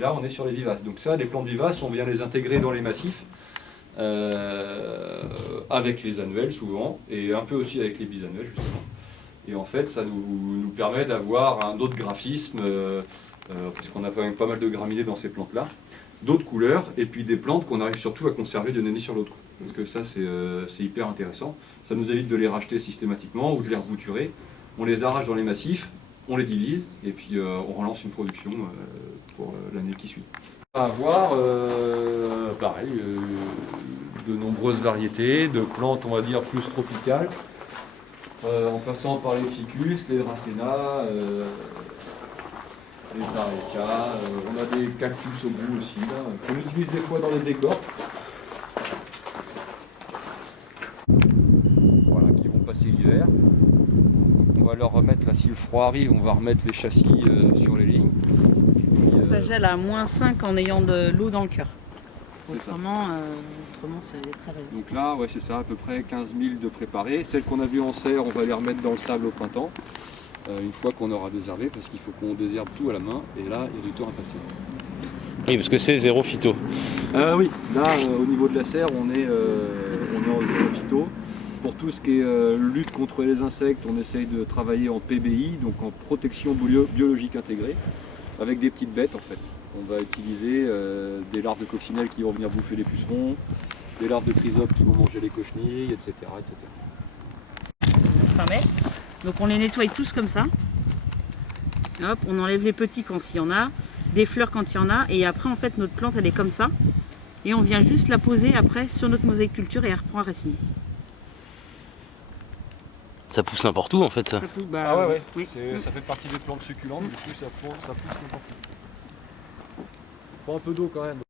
Là, on est sur les vivaces. Donc ça, les plantes vivaces, on vient les intégrer dans les massifs, avec les annuels souvent, et un peu aussi avec les bisannuels justement. Et en fait, ça nous permet d'avoir un autre graphisme, parce qu'on a quand même pas mal de graminées dans ces plantes-là, d'autres couleurs, et puis des plantes qu'on arrive surtout à conserver d'une année sur l'autre. Parce que ça, c'est hyper intéressant. Ça nous évite de les racheter systématiquement ou de les rebouturer. On les arrache dans les massifs, on les divise, et puis on relance une production pour l'année qui suit. On va avoir, pareil, de nombreuses variétés de plantes, on va dire, plus tropicales, en passant par les ficus, les dracénas, les arecas, on a des cactus au bout aussi, qu'on utilise des fois dans les décors. Voilà, qui vont passer l'hiver. On va leur remettre, là, si le froid arrive, on va remettre les châssis sur les lignes. Puis, ça gèle à -5 en ayant de l'eau dans le cœur. Autrement, c'est très résistant. donc là, ouais, c'est ça, à peu près 15 000 de préparés. Celles qu'on a vues en serre, on va les remettre dans le sable au printemps, une fois qu'on aura déshervé, parce qu'il faut qu'on désherbe tout à la main, et là, il y a du temps à passer. Oui, parce que c'est zéro phyto. Oui, là, au niveau de la serre, on est en zéro phyto. Pour tout ce qui est lutte contre les insectes, on essaye de travailler en PBI, donc en protection biologique intégrée, avec des petites bêtes en fait. On va utiliser des larves de coccinelles qui vont venir bouffer les pucerons, des larves de chrysopes qui vont manger les cochenilles, etc. Fin mai. Donc on les nettoie tous comme ça. Hop, on enlève les petits quand il y en a, des fleurs quand il y en a, et après en fait notre plante elle est comme ça. Et on vient juste la poser après sur notre mosaïculture et elle reprend à racine. Ça pousse n'importe où en fait ça. Ça pousse, Oui. Ça fait partie des plantes succulentes, du coup ça pousse n'importe où. Il faut un peu d'eau quand même.